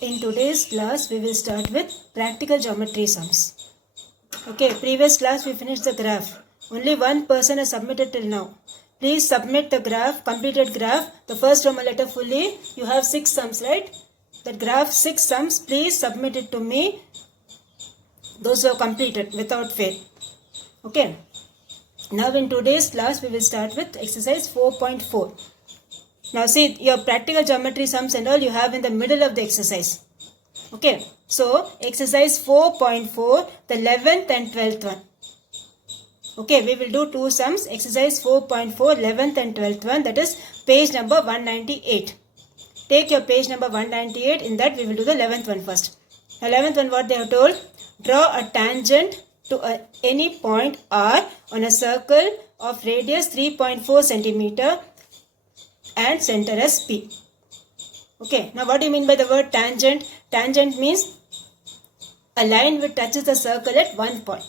In today's class, we will start with practical geometry sums. Okay, previous class we finished the graph. Only one person has submitted till now. Please submit the graph, completed graph, the first Roman letter fully. You have 6 sums, right? That graph 6 sums, please submit it to me. Those who have completed without fail. Okay. Now in today's class, we will start with exercise 4.4. Now see, your practical geometry sums and all you have in the middle of the exercise. Okay, so exercise 4.4, the 11th and 12th one. Okay, we will do 2 sums, exercise 4.4, 11th and 12th one, that is page number 198. Take your page number 198, in that we will do the 11th one first. 11th one, what they have told, draw a tangent to any point R on a circle of radius 3.4 centimeter and center as P. Okay, now what do you mean by the word tangent? Tangent means a line which touches the circle at one point.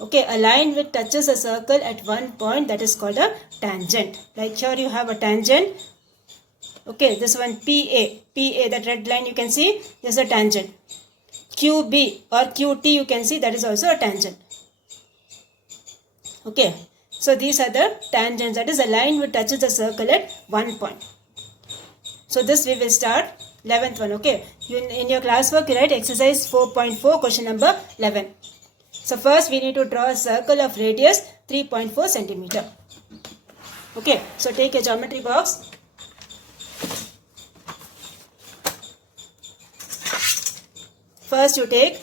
Okay, a line which touches a circle at one point, that is called a tangent. Like here you have a tangent. Okay, this one PA, that red line you can see is a tangent. QB or QT you can see, that is also a tangent. Okay. So these are the tangents, that is a line which touches the circle at one point. So this we will start 11th one, okay. In your classwork you write exercise 4.4 question number 11. So first we need to draw a circle of radius 3.4 centimeter. Okay, so take a geometry box. First you take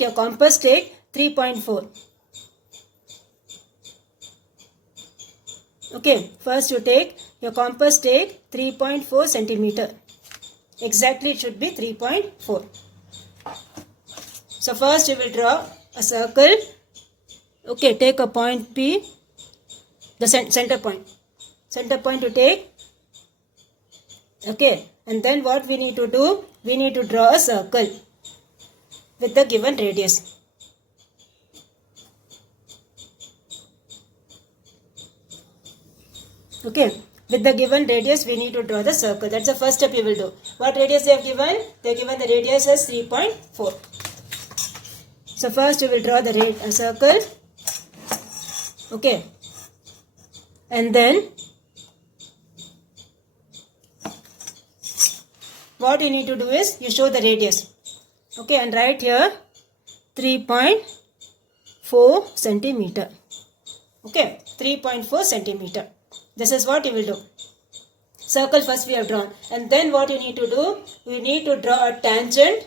your compass, take 3.4. Okay, first you take your compass, take 3.4 centimeter. Exactly it should be 3.4. So first you will draw a circle. Okay, take a point P, the center point. Center point you take. Okay, and then what we need to do? We need to draw a circle with the given radius. Okay, with the given radius we need to draw the circle. That's the first step you will do. What radius they have given? They have given the radius as 3.4. So first you will draw the circle. Okay. And then what you need to do is you show the radius. Okay, and write here 3.4 centimeter. Okay, 3.4 centimeter. This is what you will do. Circle first we have drawn. And then what you need to do? You need to draw a tangent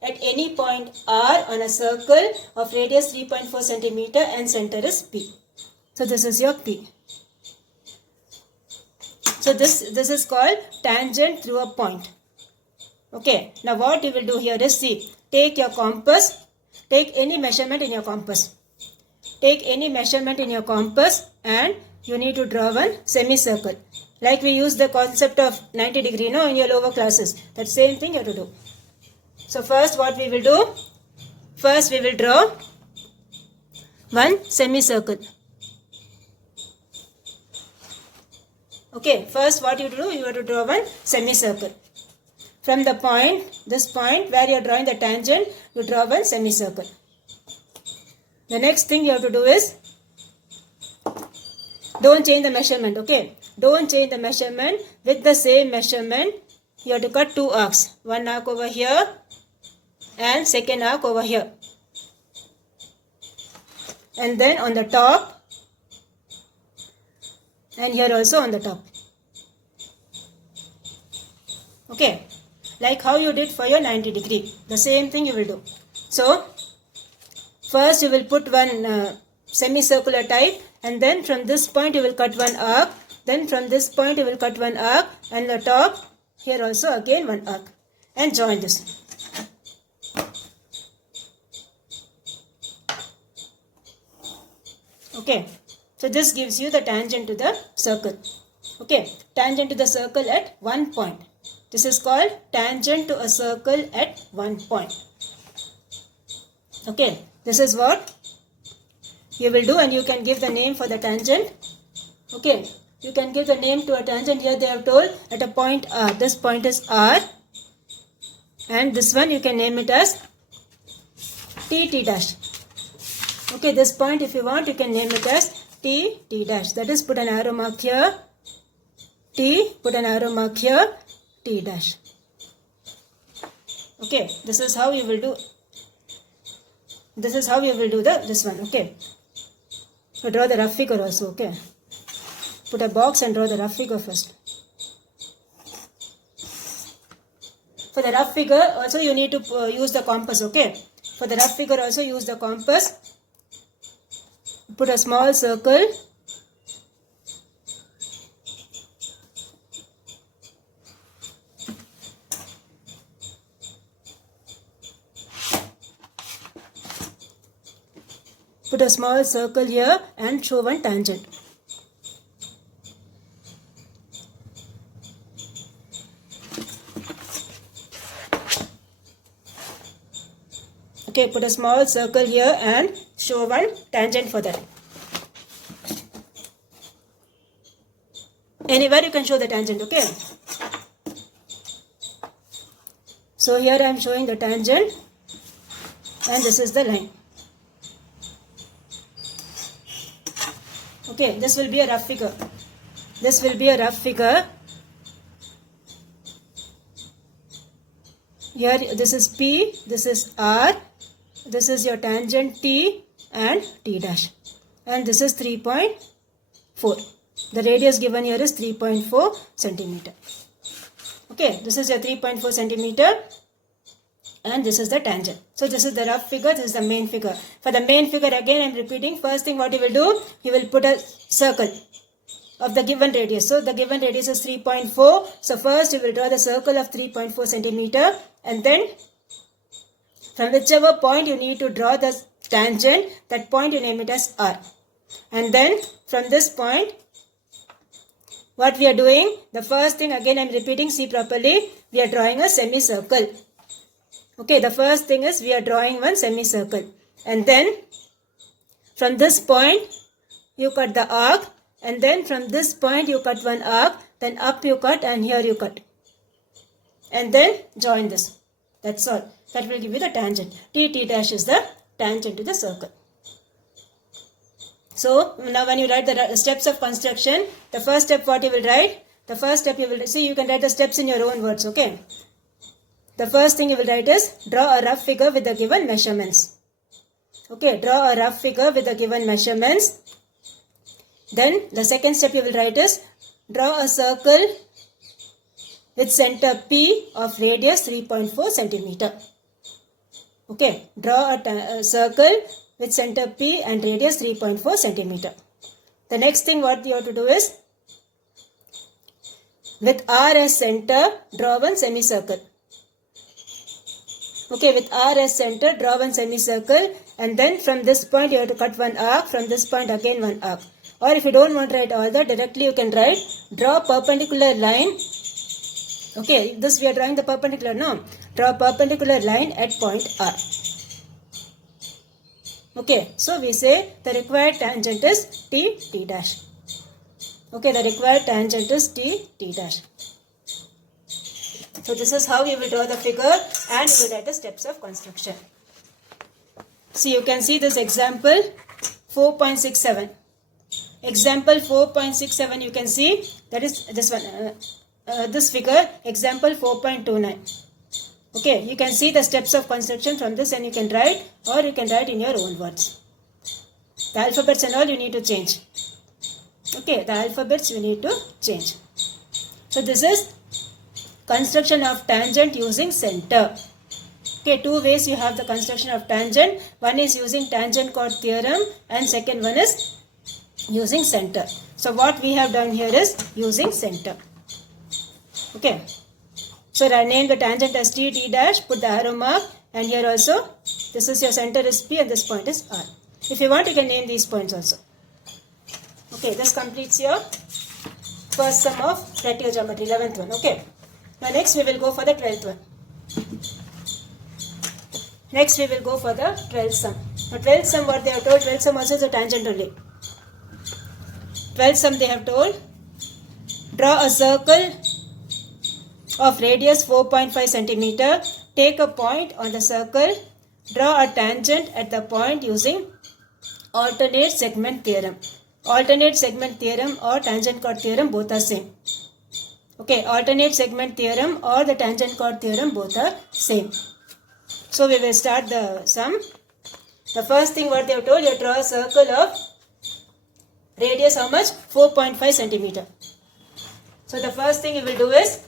at any point R on a circle of radius 3.4 centimeter and center is P. So this is your P. So this is called tangent through a point. Okay. Now what you will do here is see. Take your compass. Take any measurement in your compass. Take any measurement in your compass and you need to draw one semicircle. Like we use the concept of 90 degree in your lower classes. That same thing you have to do. So first what we will do? First we will draw one semicircle. Okay, first what you do? You have to draw one semicircle. From the point, this point where you are drawing the tangent, you draw one semicircle. The next thing you have to do is don't change the measurement, okay? Don't change the measurement. With the same measurement, you have to cut 2 arcs. One arc over here and second arc over here. And then on the top and here also on the top. Okay? Like how you did for your 90 degree. The same thing you will do. So, first you will put one semicircular type. And then from this point you will cut one arc. Then from this point you will cut one arc. And the top, here also again one arc. And join this. Okay. So this gives you the tangent to the circle. Okay. Tangent to the circle at one point. This is called tangent to a circle at one point. Okay. This is what you will do and you can give the name for the tangent. Okay. you can give the name to a tangent. Here they have told at a point R. This point is R, and this one you can name it as T dash. Okay, this point if you want you can name it as T dash. That is, put an arrow mark here, T, put an arrow mark here, T dash. Okay, this is how you will do. This is how you will do this one. Okay, so draw the rough figure also. Okay, put a box and draw the rough figure first. For the rough figure also you need to use the compass. Okay, for the rough figure also use the compass. Put a small circle. Put a small circle here and show one tangent. Okay, put a small circle here and show one tangent for that. Anywhere you can show the tangent, okay? So here I am showing the tangent and this is the line. Okay, this will be a rough figure. This will be a rough figure. Here this is P, this is R, this is your tangent T and T dash. And this is 3.4. The radius given here is 3.4 centimeter. Okay, this is your 3.4 centimeter. And this is the tangent. So this is the rough figure, this is the main figure. For the main figure again I am repeating, first thing what you will do, you will put a circle of the given radius. So the given radius is 3.4. So first you will draw the circle of 3.4 centimeter and then from whichever point you need to draw the tangent, that point you name it as R. And then from this point, what we are doing, the first thing again I am repeating, see properly, we are drawing a semicircle. Okay, the first thing is we are drawing one semicircle. And then from this point you cut the arc, and then from this point you cut one arc, then up you cut and here you cut. And then join this. That's all. That will give you the tangent. T dash is the tangent to the circle. So now when you write the steps of construction, the first step what you will write? The first step you will see, you can write the steps in your own words, okay? The first thing you will write is draw a rough figure with the given measurements. Okay, draw a rough figure with the given measurements. Then the second step you will write is draw a circle with center P of radius 3.4 centimeter. Okay, draw a circle with center P and radius 3.4 centimeter. The next thing what you have to do is with R as center, draw one semicircle. Okay, with R as center, draw one semicircle, and then from this point you have to cut one arc, from this point again one arc. Or if you don't want to write all that, directly you can write, draw perpendicular line. Okay, this we are drawing the perpendicular, no? Draw perpendicular line at point R. Okay, so we say the required tangent is T dash. Okay, the required tangent is T dash. So this is how you will draw the figure and you will write the steps of construction. So you can see this example 4.67. Example 4.67 you can see, that is this one, this figure, example 4.29. Okay, you can see the steps of construction from this and you can write, or you can write in your own words. The alphabets and all you need to change. Okay, the alphabets you need to change. So this is construction of tangent using center. Okay, two ways you have the construction of tangent. One is using tangent chord theorem and second one is using center. So what we have done here is using center. Okay. So I name the tangent as T dash, put the arrow mark, and here also this is your center is P and this point is R. If you want you can name these points also. Okay, this completes your first sum of practical geometry, 11th one. Okay. Now next we will go for the 12th one. Next we will go for the 12th sum. Now 12th sum what they have told, 12th sum also is a tangent only. 12th sum they have told Draw a circle of radius 4.5 centimeter. Take a point on the circle. Draw a tangent at the point using alternate segment theorem. Alternate segment theorem or tangent chord theorem both are same. Okay, alternate segment theorem or the tangent chord theorem both are same. So we will start the sum. The first thing what they have told, you draw a circle of radius how much? 4.5 centimeter. So the first thing you will do is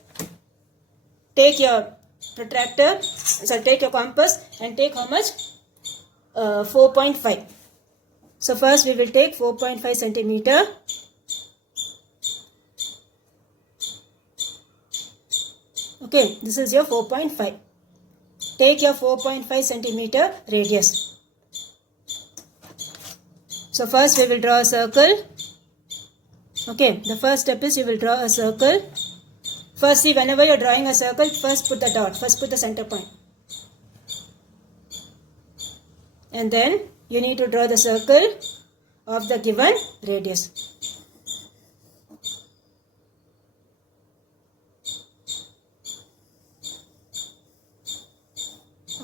take your protractor, so take your compass and take how much? 4.5. So first we will take 4.5 centimeter. Okay, this is your 4.5. Take your 4.5 centimeter radius. So first we will draw a circle. Okay, the first step is you will draw a circle. First, see, whenever you are drawing a circle, first put the dot, first put the center point. And then you need to draw the circle of the given radius.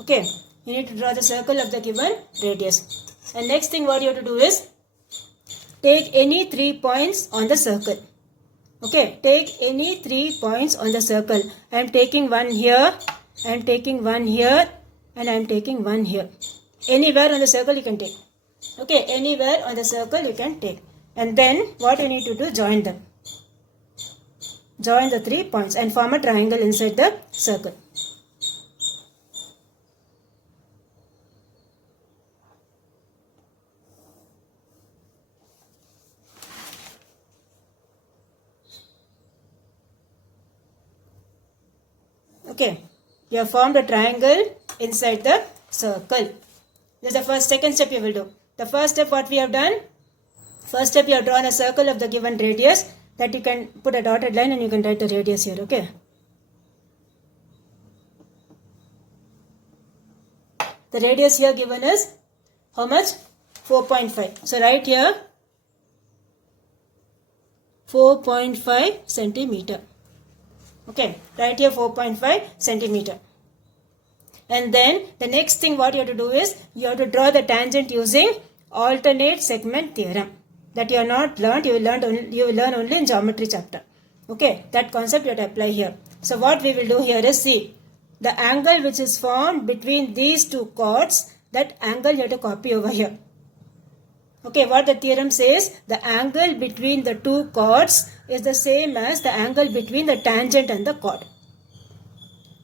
Okay, you need to draw the circle of the given radius. And next thing what you have to do is take any 3 points on the circle. Okay, take any 3 points on the circle. I am taking one here, I am taking one here, and I am taking one here. Anywhere on the circle you can take. Okay, anywhere on the circle you can take. And then what you need to do, join them. Join the 3 points and form a triangle inside the circle. Okay, you have formed a triangle inside the circle. This is the first, second step you will do. The first step what we have done, first step you have drawn a circle of the given radius, that you can put a dotted line and you can write the radius here, okay. The radius here given is how much? 4.5. So write here 4.5 centimeter. Okay, right here 4.5 centimeter. And then the next thing what you have to do is you have to draw the tangent using alternate segment theorem. That you have not learnt, you will learn only in geometry chapter. Okay, that concept you have to apply here. So what we will do here is, see, the angle which is formed between these two chords, that angle you have to copy over here. Okay, what the theorem says, the angle between the two chords is the same as the angle between the tangent and the chord.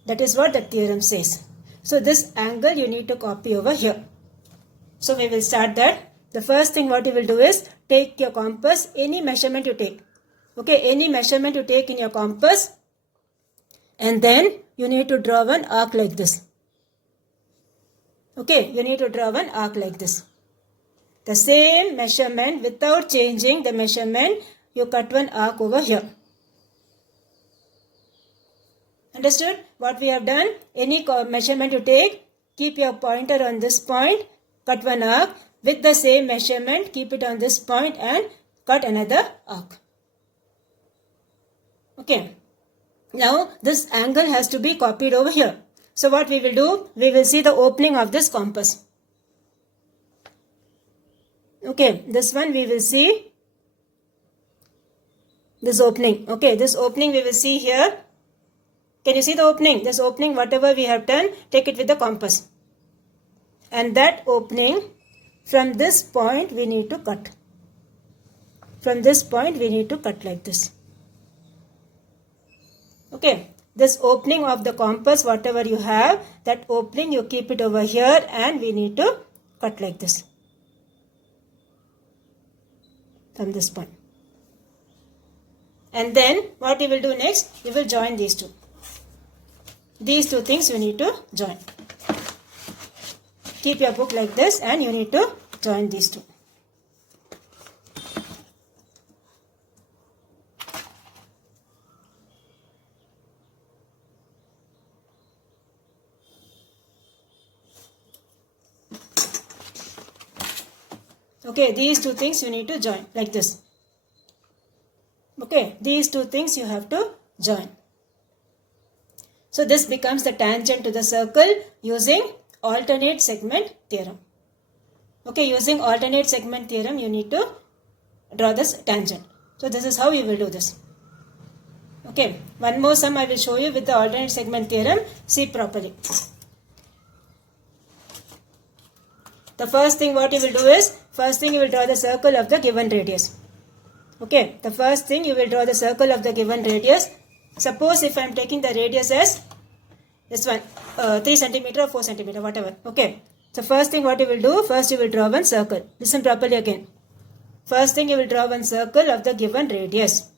That is what the theorem says. So this angle you need to copy over here. So we will start that. The first thing what you will do is take your compass, any measurement you take. Okay, any measurement you take in your compass, and then you need to draw one arc like this. Okay, you need to draw one arc like this. The same measurement, without changing the measurement, you cut one arc over here. Understood what we have done? Any measurement you take, keep your pointer on this point, cut one arc. With the same measurement, keep it on this point and cut another arc. Okay. Now this angle has to be copied over here. So what we will do? We will see the opening of this compass. Okay, this one we will see this opening. Okay, this opening we will see here. Can you see the opening? This opening, whatever we have done, take it with the compass. And that opening, from this point we need to cut. From this point we need to cut like this. Okay, this opening of the compass, whatever you have, that opening you keep it over here and we need to cut like this. From this point. And then what you will do next? You will join these two. These two things you need to join. Keep your book like this and you need to join these two. Okay, these two things you need to join like this. Okay, these these two things you have to join. So this becomes the tangent to the circle using alternate segment theorem. Okay, using alternate segment theorem, you need to draw this tangent. So this is how you will do this. Okay, one more sum I will show you with the alternate segment theorem. See properly. The first thing what you will do is, first thing you will draw the circle of the given radius. Okay, the first thing you will draw the circle of the given radius. Suppose if I am taking the radius as this one, 3 centimeter or 4 centimeter, whatever. Okay, so first thing what you will do, first you will draw one circle. Listen properly again. First thing you will draw one circle of the given radius.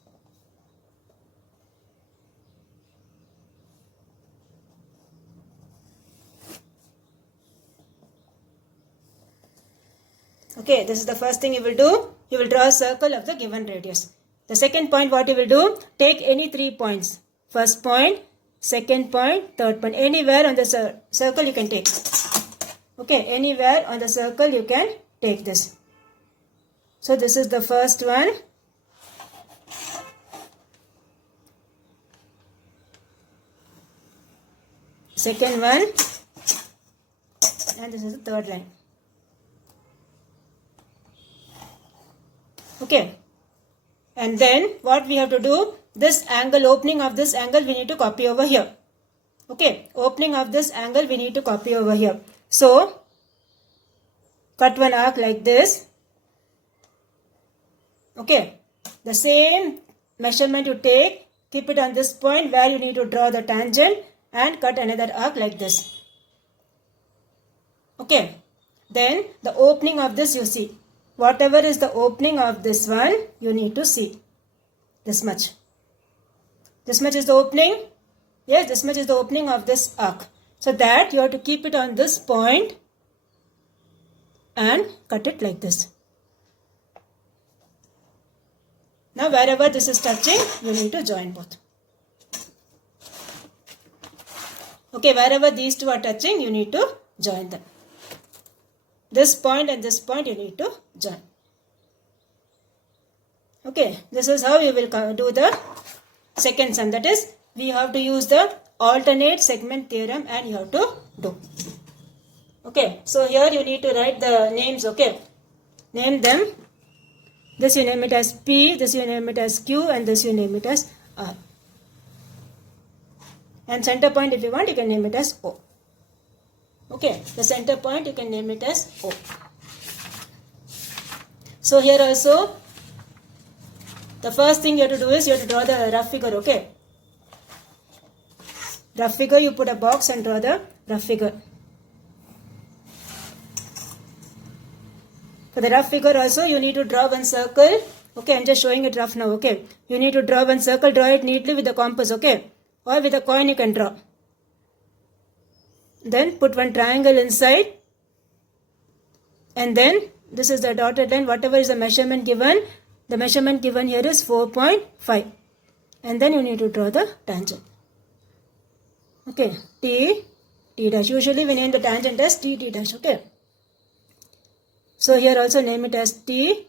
Okay, this is the first thing you will do. You will draw a circle of the given radius. The second point what you will do, take any 3 points. First point, second point, third point. Anywhere on the circle you can take. Okay, anywhere on the circle you can take this. So this is the first one. Second one. And this is the third line. Okay. And then what we have to do, this angle, opening of this angle we need to copy over here. Okay, opening of this angle we need to copy over here. So, cut one arc like this. Okay, the same measurement you take, keep it on this point where you need to draw the tangent and cut another arc like this. Okay, then the opening of this you see. Whatever is the opening of this one, you need to see. This much. This much is the opening. Yes, this much is the opening of this arc. So that you have to keep it on this point and cut it like this. Now wherever this is touching, you need to join both. Okay, wherever these two are touching, you need to join them. This point and this point you need to join. Okay, this is how you will do the second sum. That is, we have to use the alternate segment theorem and you have to do. Okay, so here you need to write the names. Okay, name them. This you name it as P, this you name it as Q, and this you name it as R. And center point, if you want, you can name it as O. Okay, the center point you can name it as O. So here also, the first thing you have to do is you have to draw the rough figure. Okay, rough figure, you put a box and draw the rough figure. For the rough figure also, you need to draw one circle. Okay, I'm just showing it rough now. Okay, you need to draw one circle, draw it neatly with the compass. Okay, or with a coin you can draw. Then put one triangle inside, and then this is the dotted line. Whatever is the measurement given, the measurement given here is 4.5, and then you need to draw the tangent. Okay, T dash. Usually we name the tangent as T dash. Okay, so here also name it as T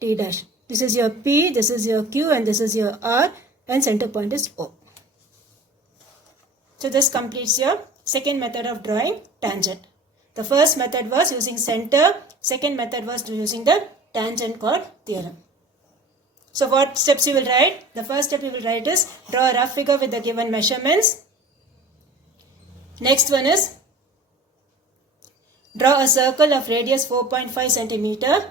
dash. This is your P, this is your Q, and this is your R, and center point is O. So this completes your second method of drawing tangent. The first method was using center. Second method was using the tangent chord theorem. So what steps you will write? The first step you will write is draw a rough figure with the given measurements. Next one is draw a circle of radius 4.5 centimeter.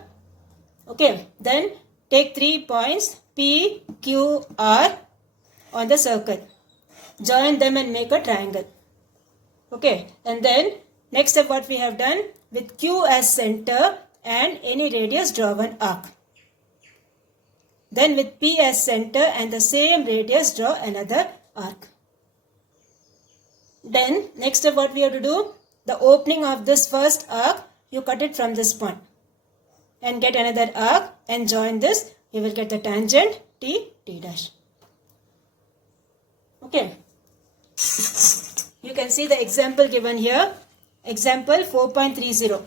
Okay, then take 3 points P, Q, R on the circle. Join them and make a triangle. Okay, and then next step what we have done, with Q as center and any radius, draw one arc. Then with P as center and the same radius, draw another arc. Then next step what we have to do, the opening of this first arc, you cut it from this point and get another arc and join this. You will get the tangent T dash. Okay. You can see the example given here. Example 4.30.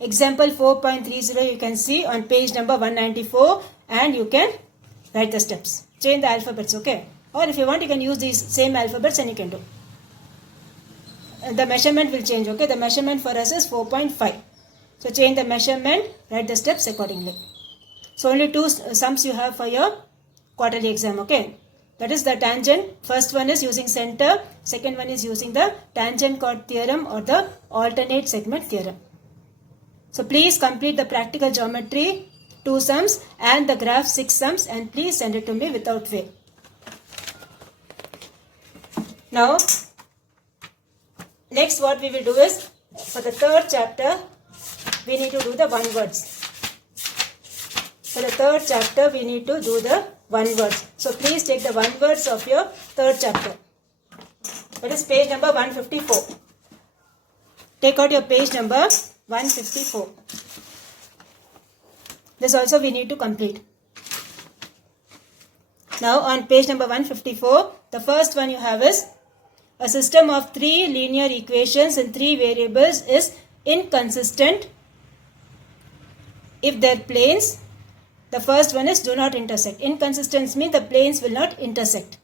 Example 4.30 you can see on page number 194, and you can write the steps. change the alphabets, okay? Or if you want, you can use these same alphabets and you can do. The measurement will change, okay? The measurement for us is 4.5. So change the measurement, write the steps accordingly. So only two sums you have for your quarterly exam, okay? That is the tangent. First one is using center. Second one is using the tangent chord theorem or the alternate segment theorem. So please complete the practical geometry 2 sums and the graph 6 sums and please send it to me without fail. Now, next what we will do is, for the third chapter, we need to do the one words. For the third chapter, we need to do the one words. So please take the one words of your third chapter. That is page number 154. Take out your page number 154. This also we need to complete. Now on page number 154, the first one you have is, a system of 3 linear equations in 3 variables is inconsistent if their planes, the first one is do not intersect. Inconsistent means the planes will not intersect.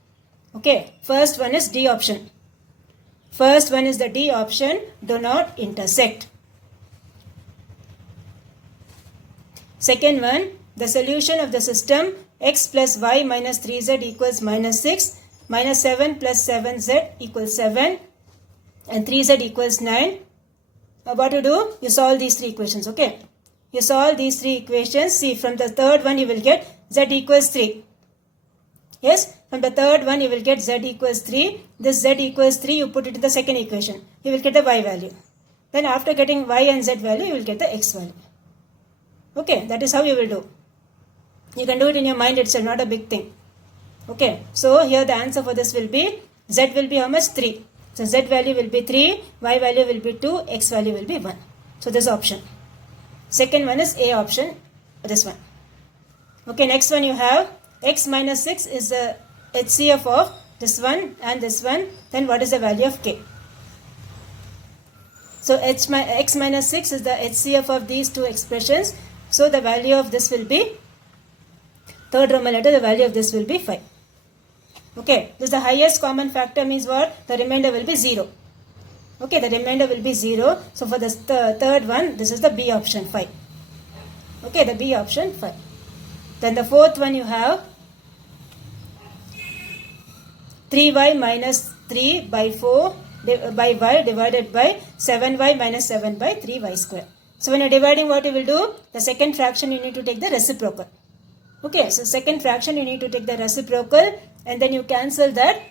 Okay, first one is D option. First one is the D option, do not intersect. Second one, the solution of the system x plus y minus 3z equals minus 6, minus 7 plus 7z equals 7 and 3z equals 9. What to do? You solve these 3 equations, okay? You solve these 3 equations. See, from the third one you will get z equals 3. Yes, from the third one you will get z equals 3. This z equals 3, you put it in the second equation. You will get the y value. Then after getting y and z value, you will get the x value. Okay, that is how you will do. You can do it in your mind itself, not a big thing. Okay, so here the answer for this will be, z will be how much? 3. So z value will be 3, y value will be 2, x value will be 1. So this option. Second one is A option, this one. Okay, next one you have x minus 6 is the HCF of this one and this one. Then what is the value of k? So x minus 6 is the HCF of these 2 expressions. So the value of this will be, third Roman letter, the value of this will be 5. Okay, this is the highest common factor means what? The remainder will be 0. Okay, the remainder will be 0. So for this third one, this is the B option, 5. Okay, the B option, 5. Then the fourth one you have 3y minus 3 by 4 by y divided by 7y minus 7 by 3y square. So when you are dividing, what you will do? The second fraction you need to take the reciprocal. Okay, so second fraction you need to take the reciprocal and then you cancel that.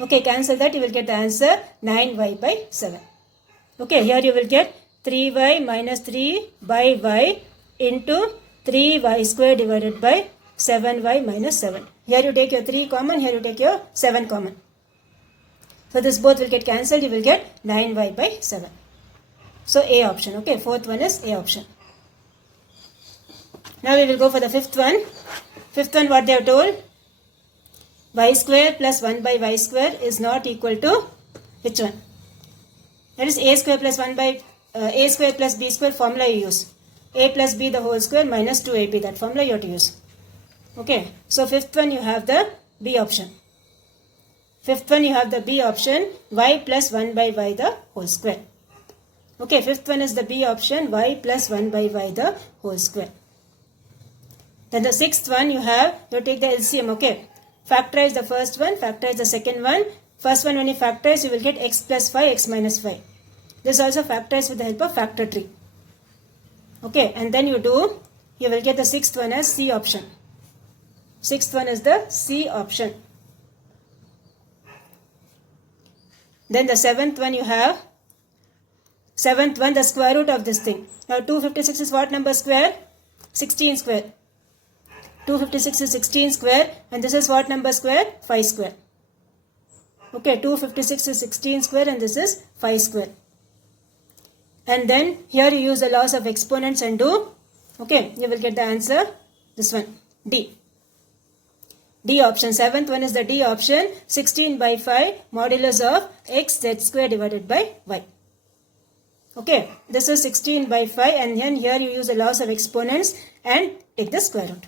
Okay, cancel that, you will get the answer 9y by 7. Okay, here you will get 3y minus 3 by y into 3y square divided by 7y minus 7. Here you take your 3 common, here you take your 7 common. So this both will get cancelled, you will get 9y by 7. So A option, okay, fourth one is A option. Now we will go for the fifth one. Fifth one, what they have told? Y square plus 1 by y square is not equal to which one? That is A square plus 1 by A square plus B square formula you use. A plus B the whole square minus 2AB, that formula you have to use. Okay, so fifth one you have the B option. Fifth one you have the B option, y plus 1 by y the whole square. Okay, fifth one is the B option, y plus 1 by y the whole square. Then the sixth one you have, you take the LCM, okay. Factorize the first one, factorize the second one. First one when you factorize, you will get x plus 5, x minus 5. This also factorize with the help of factor tree. Okay, and then you will get the sixth one as C option. Sixth one is the C option. Then the seventh one you have, seventh one, the square root of this thing. Now 256 is what number square? 16 square. 256 is 16 square and this is what number square? 5 square. Okay, 256 is 16 square and this is 5 square. And then here you use the laws of exponents and do. Okay, you will get the answer, this one, D. D option, seventh one is the D option, 16 by 5 modulus of x z square divided by y. Okay, this is 16 by 5 and then here you use the laws of exponents and take the square root.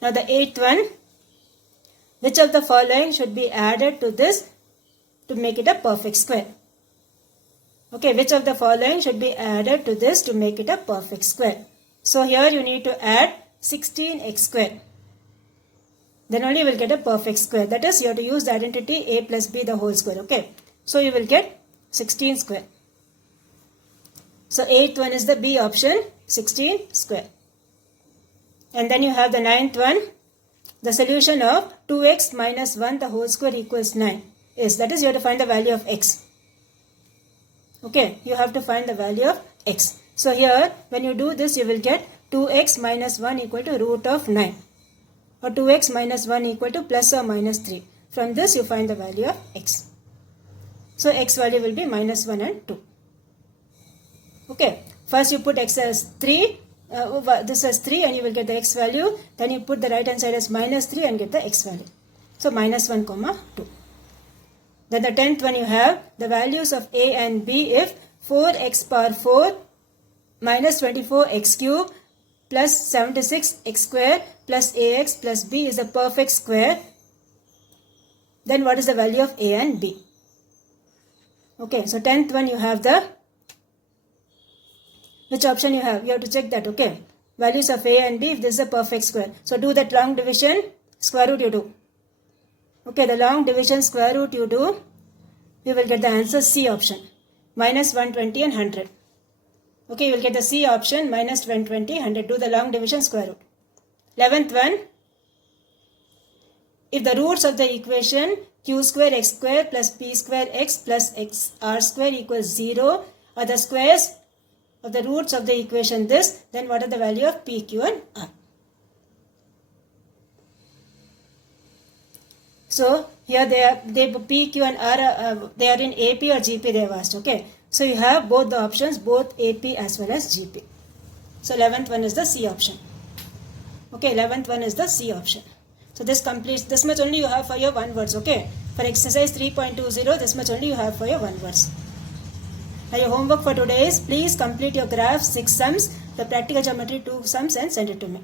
Now the 8th one, which of the following should be added to this to make it a perfect square? Okay, which of the following should be added to this to make it a perfect square? So here you need to add 16x square. Then only you will get a perfect square. That is, you have to use the identity a plus b the whole square. Okay, so you will get 16 square. So 8th one is the B option, 16 square. And then you have the 9th one. The solution of 2x minus 1 the whole square equals 9 is, that is, you have to find the value of x. Okay, you have to find the value of x. So here when you do this, you will get 2x minus 1 equal to root of 9, or 2x minus 1 equal to plus or minus 3. From this you find the value of x. So x value will be minus 1 and 2. Okay, first you put x as 3, this as 3 and you will get the x value. Then you put the right hand side as minus 3 and get the x value. So minus 1 comma 2. Then the 10th one you have the values of a and b if 4x power 4 minus 24x cube plus 76x square plus ax plus b is a perfect square. Then what is the value of a and b? Okay, so 10th one you have the, which option you have? You have to check that, okay. Values of a and b if this is a perfect square. So do that long division, square root you do. Okay, the long division square root you do, you will get the answer C option, minus 120 and 100. Okay, you will get the C option, minus 120, 100. Do the long division square root. 11th one, if the roots of the equation q square x square plus p square x plus x r square equals 0 are the squares of the roots of the equation this, then what are the value of p, q and r? So here they P, Q and R, they are in AP or GP they have asked, okay. So you have both the options, both AP as well as GP. So 11th one is the C option. Okay, 11th one is the C option. So this completes, this much only you have for your one words, okay. For exercise 3.20, this much only you have for your one words. Now your homework for today is, please complete your graph 6 sums, the practical geometry 2 sums and send it to me.